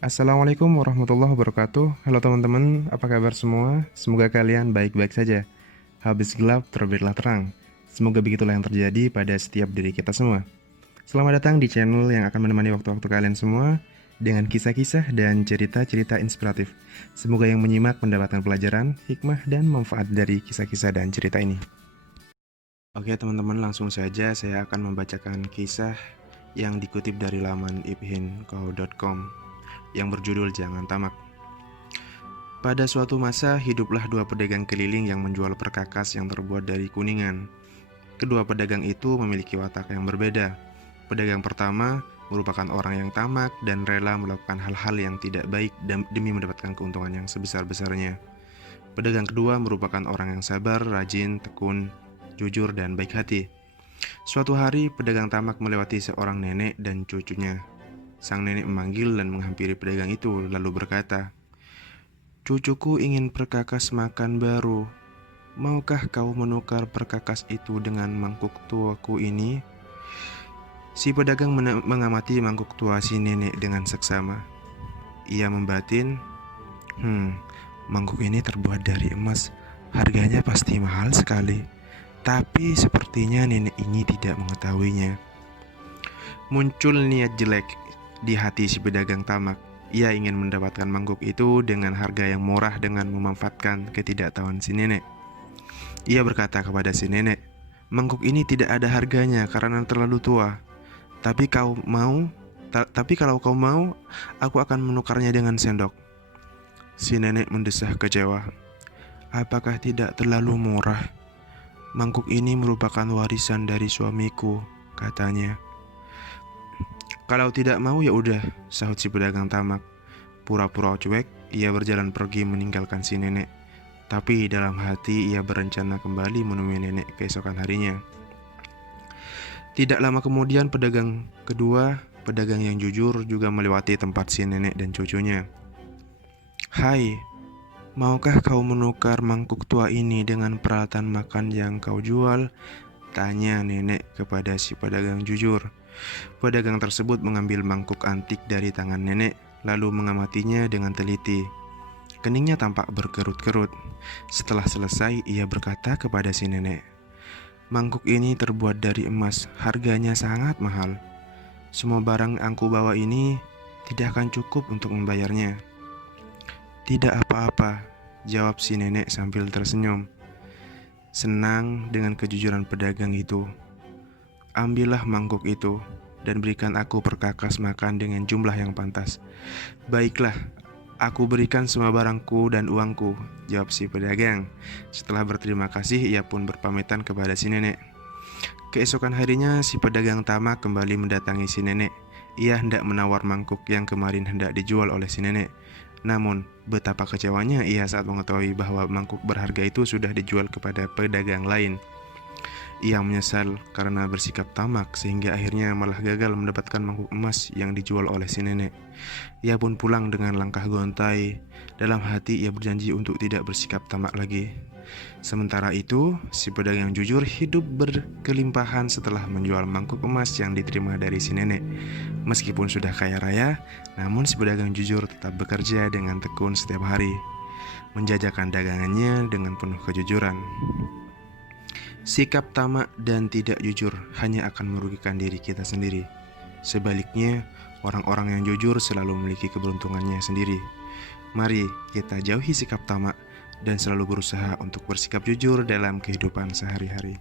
Assalamualaikum warahmatullahi wabarakatuh. Halo teman-teman, apa kabar semua? Semoga kalian baik-baik saja. Habis gelap, terbitlah terang. Semoga begitulah yang terjadi pada setiap diri kita semua. Selamat datang di channel yang akan menemani waktu-waktu kalian semua dengan kisah-kisah dan cerita-cerita inspiratif. Semoga yang menyimak mendapatkan pelajaran, hikmah, dan manfaat dari kisah-kisah dan cerita ini. Oke teman-teman, langsung saja saya akan membacakan kisah yang dikutip dari laman ibhinqo.com yang berjudul Jangan Tamak. Pada suatu masa, hiduplah dua pedagang keliling yang menjual perkakas yang terbuat dari kuningan. Kedua pedagang itu memiliki watak yang berbeda. Pedagang pertama merupakan orang yang tamak dan rela melakukan hal-hal yang tidak baik demi mendapatkan keuntungan yang sebesar-besarnya. Pedagang kedua merupakan orang yang sabar, rajin, tekun, jujur, dan baik hati. Suatu hari, pedagang tamak melewati seorang nenek dan cucunya. Sang nenek memanggil dan menghampiri pedagang itu, lalu berkata, "Cucuku ingin perkakas makan baru. Maukah kau menukar perkakas itu dengan mangkuk tuaku ini?" Si pedagang mengamati mangkuk tua si nenek dengan seksama. Ia membatin, mangkuk ini terbuat dari emas. Harganya pasti mahal sekali. Tapi sepertinya nenek ini tidak mengetahuinya. Muncul niat jelek di hati si pedagang tamak. Ia ingin mendapatkan mangkuk itu dengan harga yang murah dengan memanfaatkan ketidaktahuan si nenek. Ia berkata kepada si nenek, "Mangkuk ini tidak ada harganya karena terlalu tua. Tapi kalau kau mau, aku akan menukarnya dengan sendok." Si nenek mendesah kecewa. "Apakah tidak terlalu murah? Mangkuk ini merupakan warisan dari suamiku," katanya. "Kalau tidak mau ya udah," sahut si pedagang tamak. Pura-pura cuek, ia berjalan pergi meninggalkan si nenek. Tapi dalam hati ia berencana kembali menemui nenek keesokan harinya. Tidak lama kemudian pedagang kedua, pedagang yang jujur, juga melewati tempat si nenek dan cucunya. "Hai, maukah kau menukar mangkuk tua ini dengan peralatan makan yang kau jual?" tanya nenek kepada si pedagang jujur. Pedagang tersebut mengambil mangkuk antik dari tangan nenek, lalu mengamatinya dengan teliti. Keningnya tampak berkerut-kerut. Setelah selesai, ia berkata kepada si nenek, "Mangkuk ini terbuat dari emas, harganya sangat mahal. Semua barang yang aku bawa ini tidak akan cukup untuk membayarnya." "Tidak apa-apa," jawab si nenek sambil tersenyum. Senang dengan kejujuran pedagang itu. "Ambillah mangkuk itu dan berikan aku perkakas makan dengan jumlah yang pantas." "Baiklah, aku berikan semua barangku dan uangku," jawab si pedagang. Setelah berterima kasih, ia pun berpamitan kepada si nenek. Keesokan harinya, si pedagang tamak kembali mendatangi si nenek. Ia hendak menawar mangkuk yang kemarin hendak dijual oleh si nenek. Namun, betapa kecewanya ia saat mengetahui bahwa mangkuk berharga itu sudah dijual kepada pedagang lain. Ia menyesal karena bersikap tamak sehingga akhirnya malah gagal mendapatkan mangkuk emas yang dijual oleh si nenek. Ia pun pulang dengan langkah gontai. Dalam hati ia berjanji untuk tidak bersikap tamak lagi. Sementara itu, si pedagang jujur hidup berkelimpahan setelah menjual mangkuk emas yang diterima dari si nenek. Meskipun sudah kaya raya, namun si pedagang jujur tetap bekerja dengan tekun setiap hari, menjajakan dagangannya dengan penuh kejujuran. Sikap tamak dan tidak jujur hanya akan merugikan diri kita sendiri. Sebaliknya, orang-orang yang jujur selalu memiliki keberuntungannya sendiri. Mari kita jauhi sikap tamak dan selalu berusaha untuk bersikap jujur dalam kehidupan sehari-hari.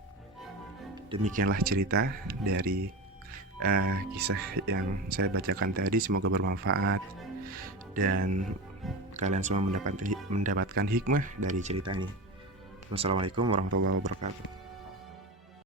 Demikianlah cerita dari kisah yang saya bacakan tadi. Semoga bermanfaat dan kalian semua mendapatkan hikmah dari cerita ini. Wassalamualaikum warahmatullahi wabarakatuh.